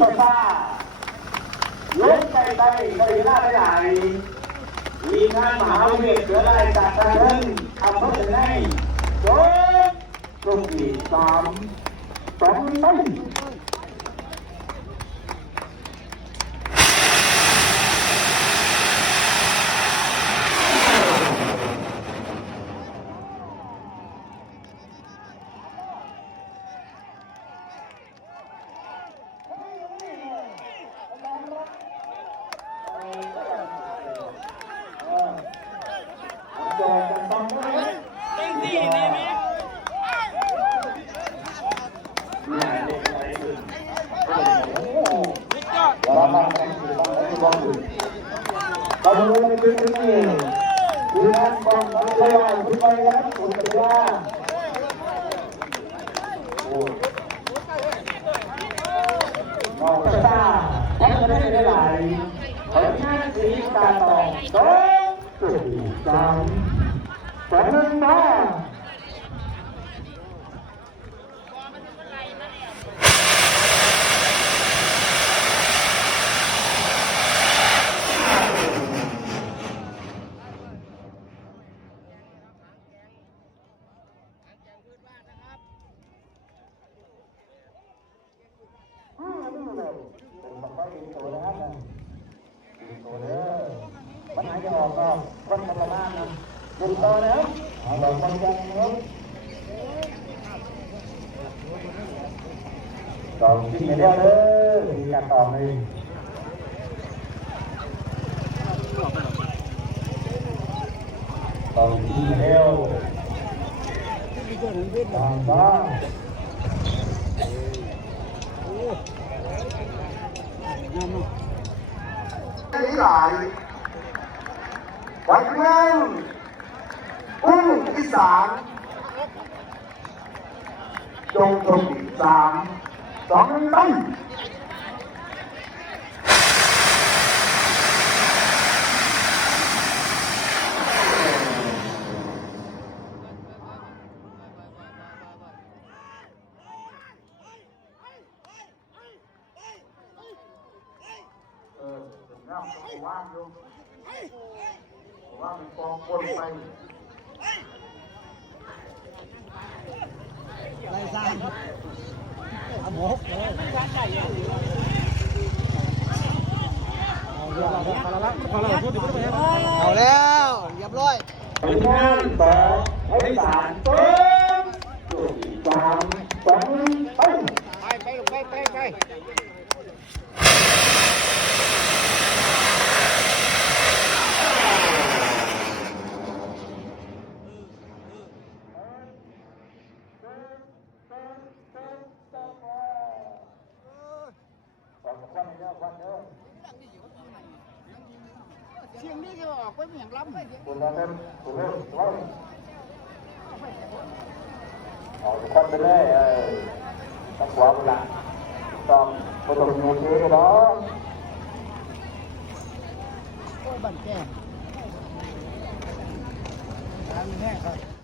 ไฟฟ้าลงไปไปไปหน้าไปไหนมีงานมหาวิทยาลัยเสือได้จากการเล่นทำเพื่อให้โดยตรงที่สามสองไป เต็งสี่ได้ไหม ไม่จอด เรามาแข่ง ขันกันในวันนี้เราดูในพื้นที่คุณนันบอลนักเตะคุณไปครับคุณปัญญาโอ้น้องตาทำได้ได้หลายผลงานสีตาตองสองสี่สามสองหนึ่งมา อื มนี่เลยเป็นบักไฟเป็นตัวนะครับนะเป็นตัวเด้อปัญหาจะออกก็ คนธรรมดานะดูต่อนะครับเอาเราคนยังนะครับตอบที่ไม่ได้เลยมีการตอบเลยตอบที่เร็วตามบ้าง นี้หลายวันเล่นอุ้งอีสานจงตรงอีกสามสองหนึ่งไปเออน้ำก็ ว่างอยู่ว่างเป็นกองคนไปไรซานอาหมกเลยเอาแล้วเรียบร้อยผลงานสองให้สามเติมสามสองไปไปไปไปไป เสียงนี้ก็ออกไปเหมือนล้ำคุณละเล่นคุณเล่นไว้เอาทุกคนไปเลยเออต้องขวาเวลาต้องไม่ต้องมีเยอะหรอกโอ้ยบันแก้มทางแห้งครับ